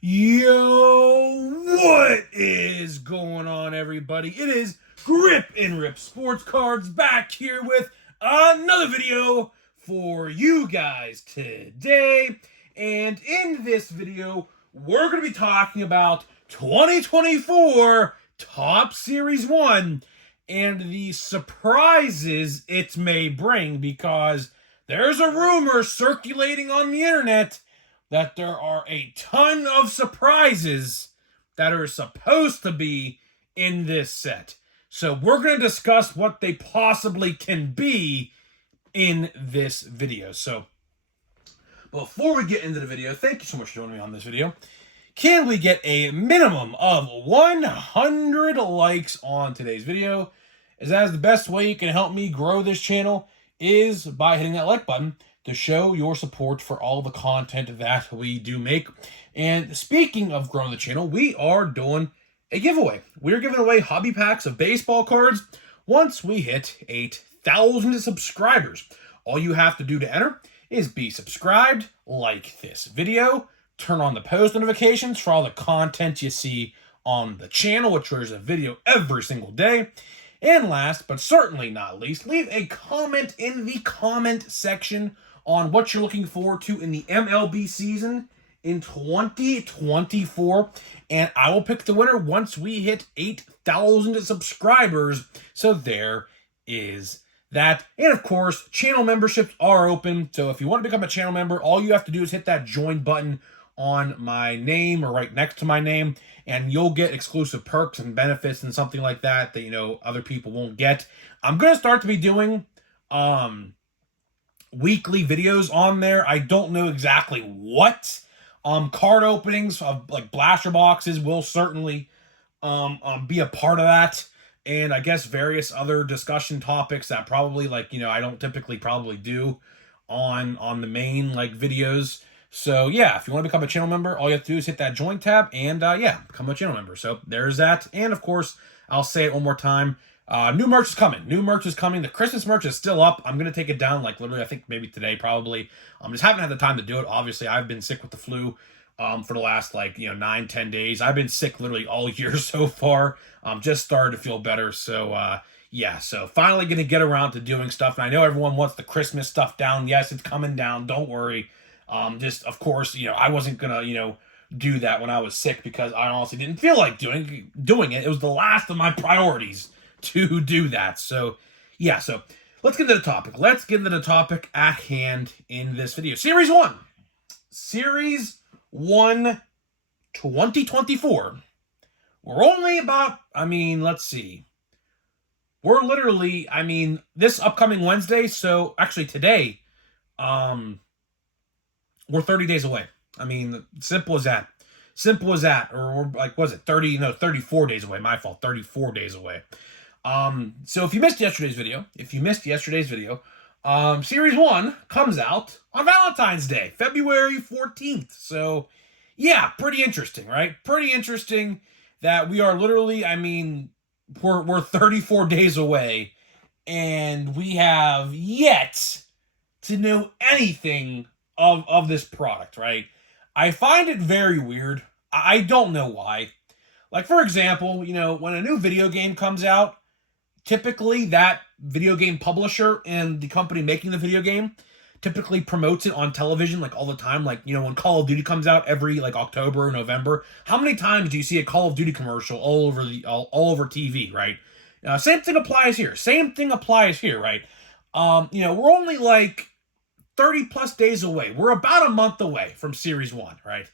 Yo, what is going on, everybody? It is Grip and Rip Sports Cards back here with another video for you guys today. And in this video, we're going to be talking about 2024 Topps Series 1 and the surprises it may bring, because there's a rumor circulating on the internet that there are a ton of surprises that are supposed to be in this set. So we're going to discuss what they possibly can be in this video. So before we get into the video, thank you so much for joining me on this video. Can we get a minimum of 100 likes on today's video? As that is the best way you can help me grow this channel is by hitting that like button to show your support for all the content that we do make. And speaking of growing the channel, we are doing a giveaway. We're giving away hobby packs of baseball cards once we hit 8,000 subscribers. All you have to do to enter is be subscribed, like this video, turn on the post notifications for all the content you see on the channel, which there's a video every single day. And last, but certainly not least, leave a comment in the comment section on what you're looking forward to in the MLB season in 2024. And I will pick the winner once we hit 8,000 subscribers. So there is that. And of course, channel memberships are open. So if you want to become a channel member, all you have to do is hit that join button on my name or right next to my name, and you'll get exclusive perks and benefits and something like that that, you know, other people won't get. I'm going to start to be doing weekly videos on there. I don't know exactly what. Card openings of like blaster boxes will certainly be a part of that. And I guess various other discussion topics that probably, like, you know, I don't typically probably do on the main like videos. So yeah, if you want to become a channel member, all you have to do is hit that join tab and yeah, become a channel member. So there's that. And of course, I'll say it one more time. New merch is coming. New merch is coming. The Christmas merch is still up. I'm going to take it down like literally, I think maybe today probably. Just haven't had the time to do it. Obviously, I've been sick with the flu for the last 9-10 days. I've been sick literally all year so far. Just started to feel better. So yeah, so finally going to get around to doing stuff. And I know everyone wants the Christmas stuff down. Yes, it's coming down. Don't worry. Just, of course, I wasn't going to, do that when I was sick because I honestly didn't feel like doing it. It was the last of my priorities to do that. So, yeah, so let's get into the topic. Let's get into the topic at hand in this video. Series 1. Series 1 2024. We're only about, let's see. We're literally, this upcoming Wednesday, so actually today, we're 30 days away. Simple as that. Simple as that. Or we're like, was it 34 days away. My fault. 34 days away. So if you missed yesterday's video, Series 1 comes out on Valentine's Day, February 14th. So yeah, pretty interesting, right? Pretty interesting that we are literally, we're 34 days away and we have yet to know anything of this product, right? I find it very weird. I don't know why. Like, for example, when a new video game comes out, typically that video game publisher and the company making the video game typically promotes it on television like all the time. Like, when Call of Duty comes out every like October or November, how many times do you see a Call of Duty commercial all over TV, right? Same thing applies here. Right? We're only like 30 plus days away. We're about a month away from Series 1, right?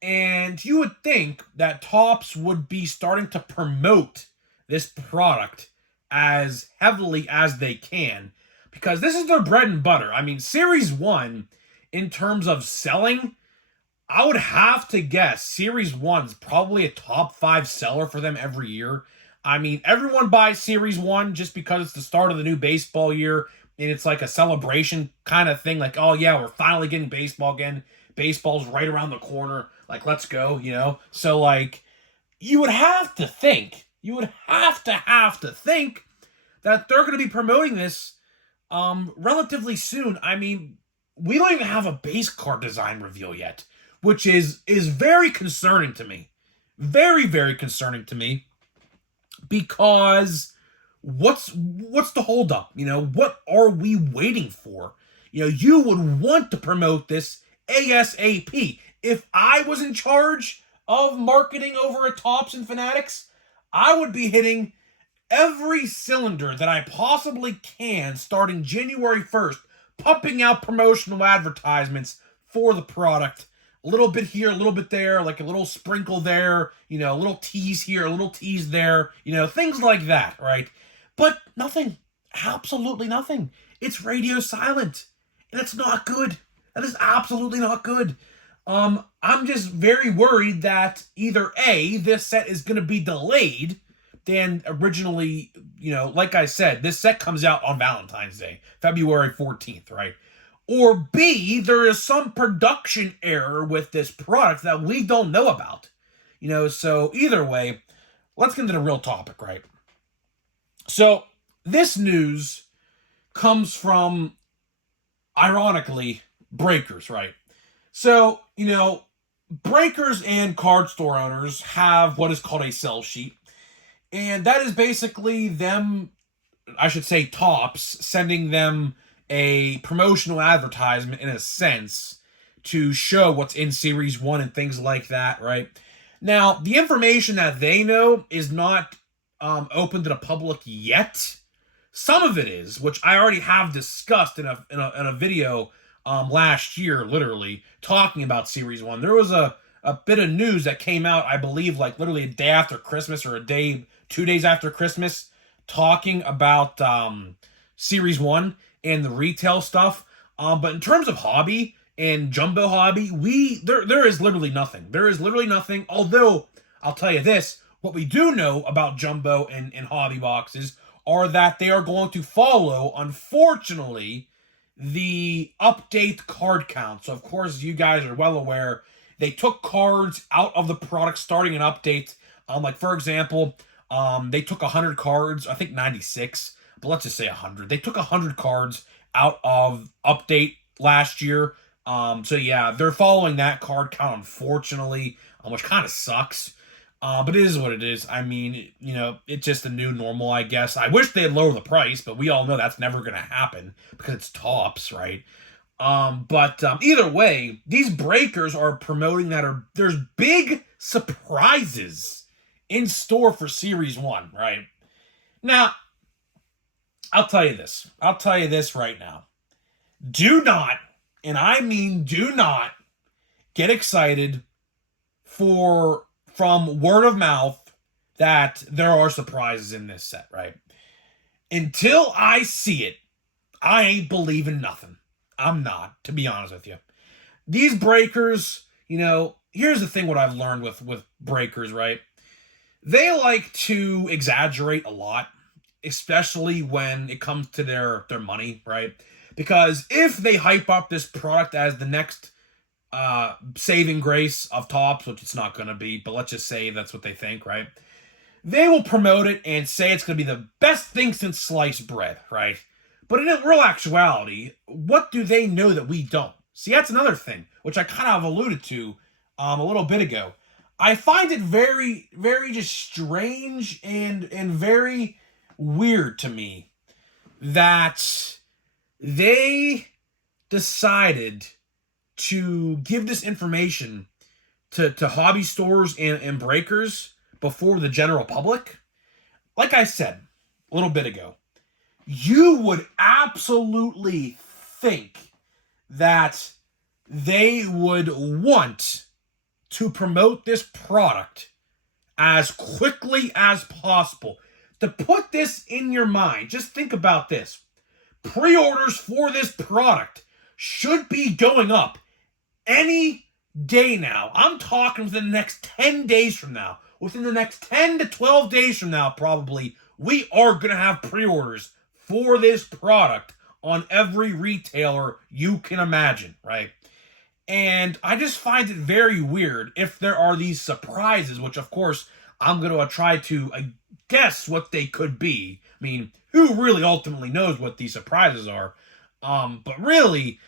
And you would think that Topps would be starting to promote this product as heavily as they can, because this is their bread and butter. Series 1, in terms of selling, I would have to guess Series 1's probably a top 5 seller for them every year. Everyone buys Series 1 just because it's the start of the new baseball year, and it's like a celebration kind of thing. Like, oh yeah, we're finally getting baseball again. Baseball's right around the corner. Like, let's go, So, like, you would have to think that they're going to be promoting this relatively soon. We don't even have a base card design reveal yet. which is very concerning to me. Very, very concerning to me, because what's the holdup? What are we waiting for? You would want to promote this ASAP. If I was in charge of marketing over at Topps and Fanatics, I would be hitting every cylinder that I possibly can starting January 1st, pumping out promotional advertisements for the product. A little bit here, a little bit there, like a little sprinkle there, a little tease here, a little tease there, things like that, right? But nothing. Absolutely nothing. It's radio silent. And it's not good. That is absolutely not good. I'm just very worried that either A, this set is going to be delayed than originally, like I said, this set comes out on Valentine's Day, February 14th, right? Or B, there is some production error with this product that we don't know about. So either way, let's get into the real topic, right? So this news comes from, ironically, Breakers, right? So, Breakers and card store owners have what is called a sell sheet. And that is basically them, I should say Topps, sending them a promotional advertisement in a sense to show what's in Series 1 and things like that, right? Now, the information that they know is not open to the public yet. Some of it is, which I already have discussed in a video last year, literally, talking about Series 1. There was a bit of news that came out, I believe, like literally a day after Christmas or 2 days after Christmas, talking about Series 1 and the retail stuff. But in terms of hobby and jumbo hobby, there is literally nothing. There is literally nothing. Although, I'll tell you this, what we do know about jumbo and hobby boxes are that they are going to follow, unfortunately, the update card count. So, of course, you guys are well aware, they took cards out of the product starting an update. Like, for example, they took 100 cards, I think 96, but let's just say 100. They took 100 cards out of update last year. So yeah, they're following that card count, unfortunately, which kind of sucks. But it is what it is. I mean, it's just a new normal, I guess. I wish they'd lower the price, but we all know that's never going to happen because it's Topps, right? But either way, these breakers are promoting that there's big surprises in store for Series 1, right? Now, I'll tell you this. I'll tell you this right now. Do not, and I mean do not, get excited from word of mouth that there are surprises in this set, right? Until I see it, I ain't believing nothing. I'm not, to be honest with you. These breakers, here's the thing what I've learned with breakers, right? They like to exaggerate a lot, especially when it comes to their money, right? Because if they hype up this product as the next saving grace of Topps, which it's not going to be, but let's just say that's what they think, right? They will promote it and say it's going to be the best thing since sliced bread, right? But in real actuality, what do they know that we don't? See, that's another thing, which I kind of alluded to a little bit ago. I find it very, very just strange and very weird to me that they decided to give this information to hobby stores and breakers before the general public. Like I said a little bit ago, you would absolutely think that they would want to promote this product as quickly as possible. To put this in your mind, just think about this. Pre-orders for this product should be going up any day now. I'm talking within the next 10 days from now. Within the next 10 to 12 days from now, probably, we are going to have pre-orders for this product on every retailer you can imagine, right? And I just find it very weird if there are these surprises, which of course I'm going to try to guess what they could be. I mean, who really ultimately knows what these surprises are? But really,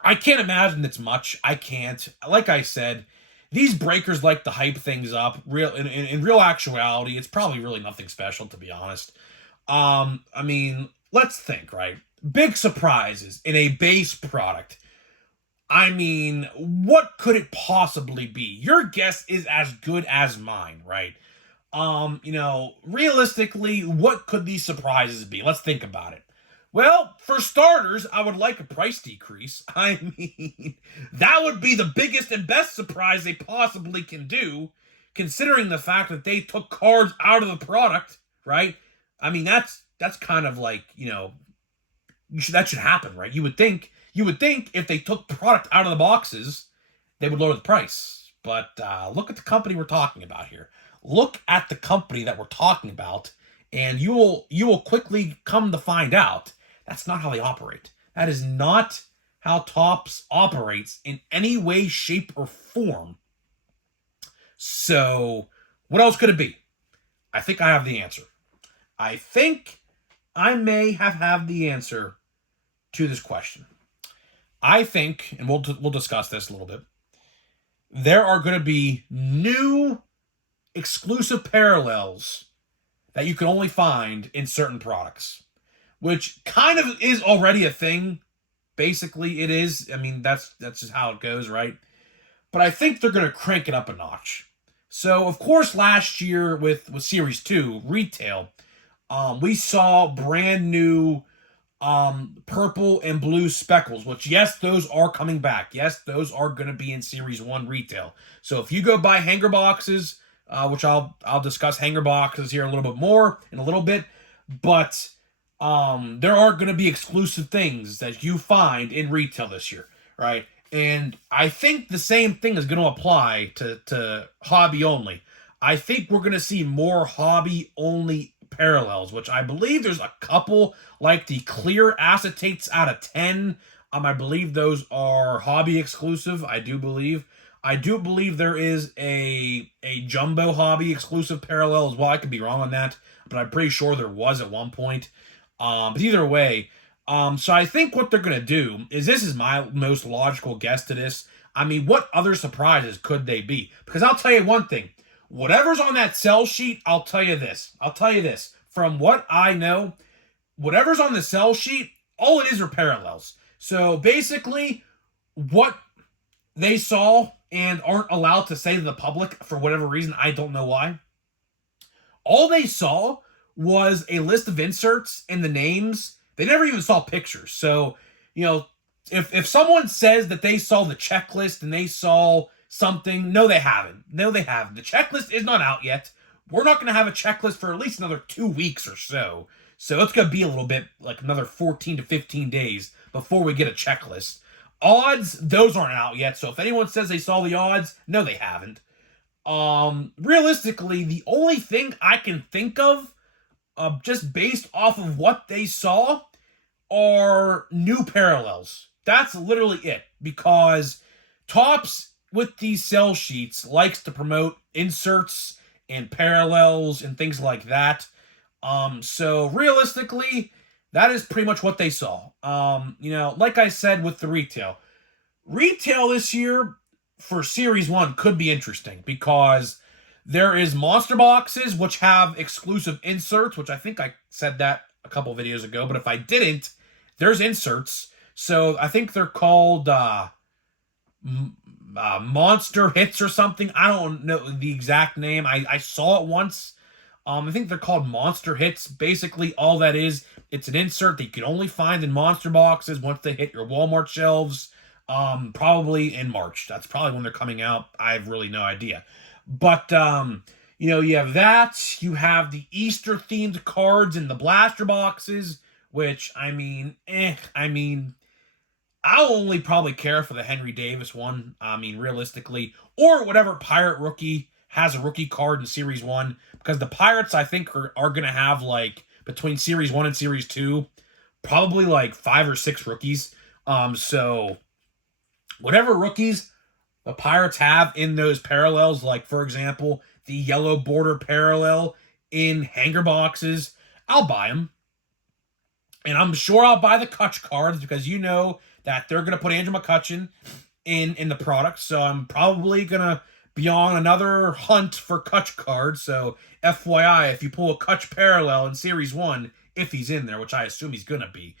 I can't imagine it's much. I can't. Like I said, these breakers like to hype things up. In real actuality, it's probably really nothing special, to be honest. I mean, let's think, right? Big surprises in a base product. I mean, what could it possibly be? Your guess is as good as mine, right? Realistically, what could these surprises be? Let's think about it. Well, for starters, I would like a price decrease. I mean, that would be the biggest and best surprise they possibly can do, considering the fact that they took cards out of the product, right? I mean, that's kind of like, that should happen, right? You would think if they took product out of the boxes, they would lower the price. But look at the company we're talking about here. Look at the company that we're talking about, and you will quickly come to find out that's not how they operate. That is not how Topps operates in any way, shape, or form. So, what else could it be? I think I have the answer. I think I may have the answer to this question. I think, and we'll discuss this a little bit, there are going to be new exclusive parallels that you can only find in certain products, which kind of is already a thing. Basically, it is. I mean, that's just how it goes, right? But I think they're going to crank it up a notch. So, of course, last year with Series 2 retail, we saw brand new purple and blue speckles, which, yes, those are coming back. Yes, those are going to be in Series 1 retail. So if you go buy hanger boxes, which I'll discuss hanger boxes here a little bit more in a little bit, but there are going to be exclusive things that you find in retail this year, right? And I think the same thing is going to apply to hobby only. I think we're going to see more hobby only parallels, which I believe there's a couple, like the clear acetates out of 10. I believe those are hobby exclusive. I do believe there is a jumbo hobby exclusive parallel as well. I could be wrong on that, but I'm pretty sure there was at one point. But either way, so I think what they're gonna do is, this is my most logical guess to this. I mean, what other surprises could they be? Because I'll tell you one thing. Whatever's on that sell sheet, I'll tell you this. From what I know, whatever's on the sell sheet, all it is are parallels. So basically, what they saw and aren't allowed to say to the public for whatever reason, I don't know why. All they saw was a list of inserts and the names. They never even saw pictures. So, if someone says that they saw the checklist and they saw something, no, they haven't. The checklist is not out yet. We're not going to have a checklist for at least another 2 weeks or so. So it's going to be a little bit like another 14 to 15 days before we get a checklist. Odds, those aren't out yet. So if anyone says they saw the odds, no, they haven't. Realistically, the only thing I can think of, just based off of what they saw, are new parallels. That's literally it. Because Topps, with these sell sheets, likes to promote inserts and parallels and things like that. So realistically, that is pretty much what they saw. Like I said with the retail this year for Series 1 could be interesting because there is monster boxes which have exclusive inserts, which I think I said that a couple videos ago, but if I didn't, there's inserts. So I think they're called Monster Hits or something. I don't know the exact name. I saw it once. I think they're called Monster Hits. Basically, all that is, it's an insert that you can only find in monster boxes once they hit your Walmart shelves, probably in March. That's probably when they're coming out. I have really no idea. But, you have that. You have the Easter-themed cards in the blaster boxes, which, I'll only probably care for the Henry Davis one, realistically, or whatever Pirate rookie has a rookie card in Series 1, because the Pirates, I think, are going to have, between Series 1 and Series 2, probably, 5 or 6 rookies. So, whatever rookies the Pirates have in those parallels, for example, the yellow border parallel in hanger boxes, I'll buy them. And I'm sure I'll buy the Kutch cards, because that they're going to put Andrew McCutchen in the product. So I'm probably going to be on another hunt for Kutch cards. So FYI, if you pull a Kutch parallel in Series 1, if he's in there, which I assume he's going to be,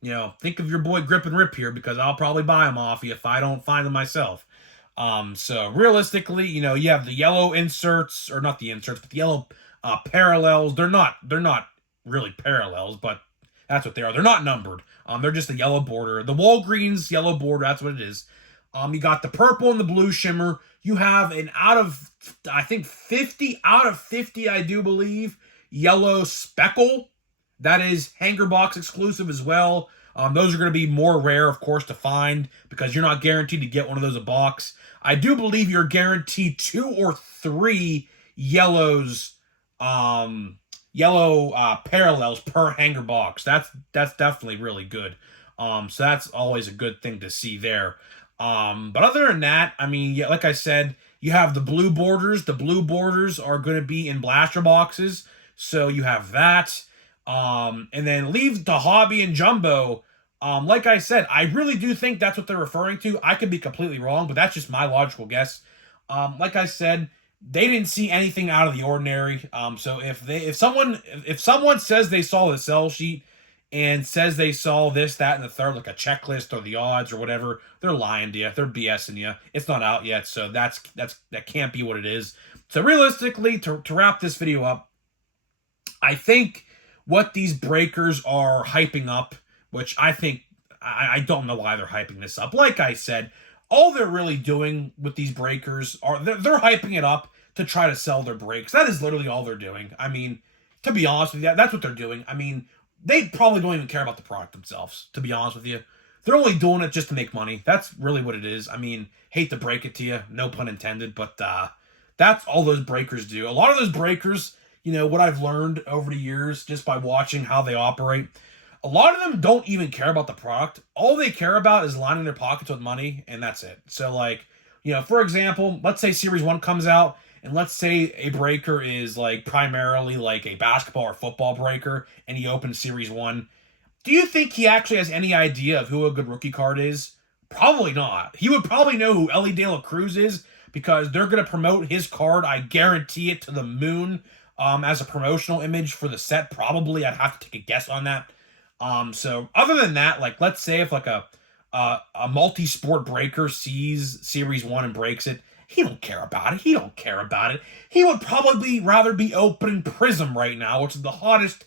you know, think of your boy Grip and Rip here, because I'll probably buy him off you if I don't find them myself. So realistically, you know, you have the yellow inserts, or not the inserts, but the yellow parallels. They're not really parallels, but that's what they are. They're not numbered. They're just a yellow border. The Walgreens yellow border, that's what it is. You got the purple and the blue shimmer. You have an I think 50 out of 50, I do believe, yellow speckle. That is hanger box exclusive as well. Those are going to be more rare, of course, to find, because you're not guaranteed to get one of those a box. I do believe you're guaranteed 2 or 3 yellows, yellow parallels per hanger box. That's definitely really good. So that's always a good thing to see there. But other than that, I mean, yeah, like I said, you have the blue borders. The blue borders are going to be in blaster boxes, so you have that. And then leave the hobby and jumbo. Like I said, I really do think that's what they're referring to. I could be completely wrong, but that's just my logical guess. Like I said, they didn't see anything out of the ordinary. So if someone says they saw the sell sheet and says they saw this, that, and the third, like a checklist or the odds or whatever, they're lying to you. They're BSing you. It's not out yet, so that can't be what it is. So realistically, to wrap this video up, I think what these breakers are hyping up, which I think, I don't know why they're hyping this up. Like I said, all they're really doing with these breakers are they're hyping it up to try to sell their breaks. That is literally all they're doing. I mean, to be honest with you, that's what they're doing. I mean, they probably don't even care about the product themselves, to be honest with you. They're only doing it just to make money. That's really what it is. I mean, hate to break it to you, no pun intended, but that's all those breakers do. A lot of those breakers, you know, what I've learned over the years just by watching how they operate, a lot of them don't even care about the product. All they care about is lining their pockets with money, and that's it. So, like, you know, for example, let's say Series 1 comes out, and let's say a breaker is, like, primarily, like, a basketball or football breaker, and he opens Series 1. Do you think he actually has any idea of who a good rookie card is? Probably not. He would probably know who Ellie De La Cruz is, because they're going to promote his card, I guarantee it, to the moon, as a promotional image for the set, probably. I'd have to take a guess on that. So other than that, like, let's say if like a multi-sport breaker sees Series 1 and breaks it, he don't care about it. He don't care about it. He would probably rather be opening Prism right now, which is the hottest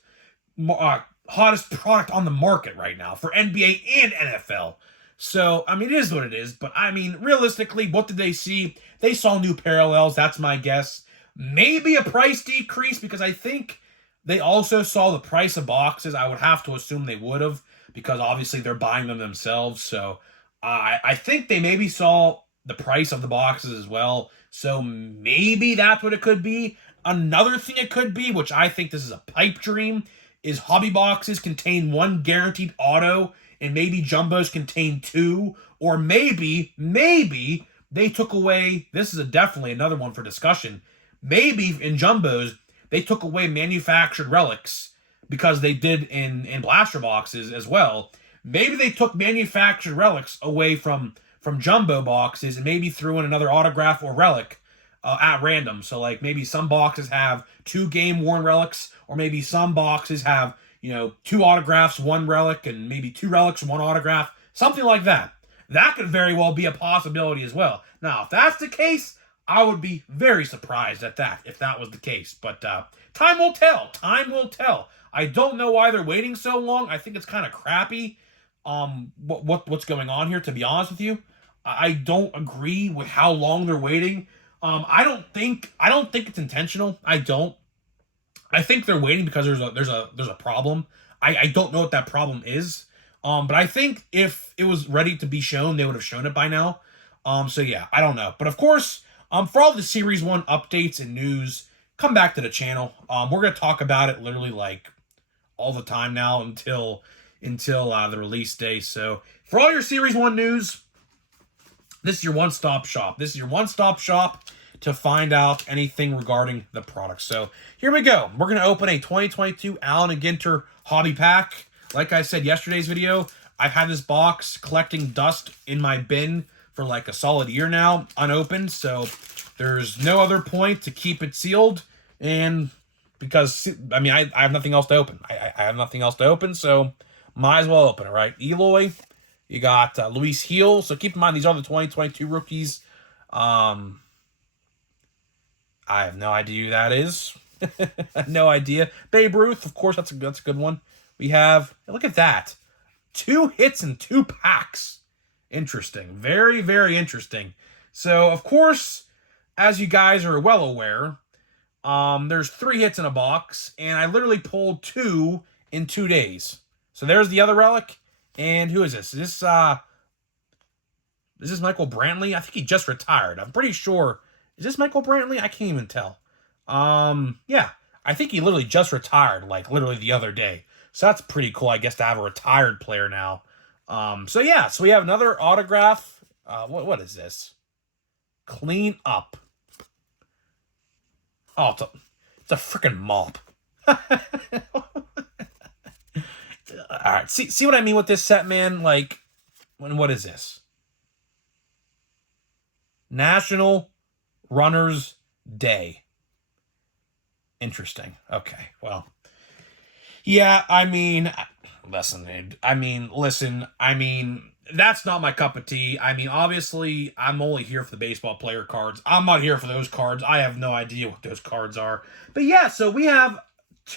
product on the market right now for NBA and NFL. So, I mean, it is what it is. But, I mean, realistically, what did they see? They saw new parallels. That's my guess. Maybe a price decrease, because I think they also saw the price of boxes. I would have to assume they would have, because obviously they're buying them themselves. So I think they maybe saw the price of the boxes as well. So maybe that's what it could be. Another thing it could be, which I think this is a pipe dream, is hobby boxes contain 1 guaranteed auto, and maybe jumbos contain 2. Or maybe they took away, this is definitely another one for discussion, maybe in jumbos, they took away manufactured relics, because they did in blaster boxes as well. Maybe they took manufactured relics away from jumbo boxes, and maybe threw in another autograph or relic at random. So, like, maybe some boxes have 2 game-worn relics, or maybe some boxes have, you know, 2 autographs, 1 relic, and maybe 2 relics, 1 autograph. Something like that. That could very well be a possibility as well. Now, if that's the case, I would be very surprised at that, if that was the case. But time will tell. Time will tell. I don't know why they're waiting so long. I think it's kind of crappy what's going on here, to be honest with you. I don't agree with how long they're waiting. I don't think it's intentional. I don't. I think they're waiting because there's a problem. I don't know what that problem is. But I think if it was ready to be shown, they would have shown it by now. So yeah, I don't know. But of course, for all the Series 1 updates and news, come back to the channel. We're going to talk about it literally like all the time now until the release day. So for all your Series 1 news, this is your one-stop shop. This is your one-stop shop to find out anything regarding the product. So here we go. We're going to open a 2022 Allen & Ginter Hobby Pack. Like I said yesterday's video, I've had this box collecting dust in my bin for like a solid year now, unopened, so there's no other point to keep it sealed, and because, I mean, I have nothing else to open. I have nothing else to open, so might as well open it, right? Eloy, you got Luis Heel, so keep in mind these are the 2022 rookies. I have no idea who that is. No idea. Babe Ruth, of course, that's a good one. We have, look at that. 2 hits and 2 packs. Interesting. Very, very interesting. So, of course, as you guys are well aware, there's 3 hits in a box, and I literally pulled 2 in 2 days. So there's the other relic. And who is this? Is this Michael Brantley? I think he just retired. I'm pretty sure. Is this Michael Brantley? I can't even tell. Yeah. I think he literally just retired, like literally the other day. So that's pretty cool, I guess, to have a retired player now. So yeah, so we have another autograph. What is this? Clean up. Oh, it's a freaking mop. All right, see what I mean with this set, man? Like, what is this? National Runners Day. Interesting. Okay, well. Yeah, I mean, listen, dude. Listen, that's not my cup of tea. I mean, obviously, I'm only here for the baseball player cards. I'm not here for those cards. I have no idea what those cards are. But yeah, so we have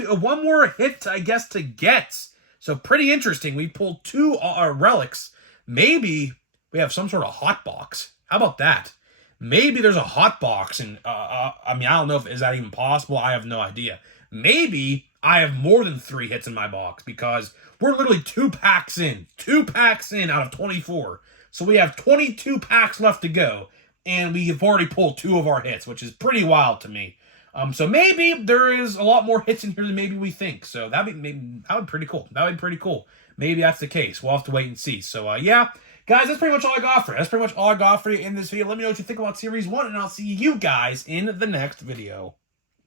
one more hit, I guess, to get. So pretty interesting. We pulled 2 relics. Maybe we have some sort of hot box. How about that? Maybe there's a hot box, and I don't know if is that even possible. I have no idea. Maybe I have more than 3 hits in my box because we're literally 2 packs in. 2 packs in out of 24. So we have 22 packs left to go, and we have already pulled 2 of our hits, which is pretty wild to me. So maybe there is a lot more hits in here than maybe we think. So that would be pretty cool. That would be pretty cool. Maybe that's the case. We'll have to wait and see. So yeah, guys, that's pretty much all I got for you. That's pretty much all I got for you in this video. Let me know what you think about Series 1, and I'll see you guys in the next video.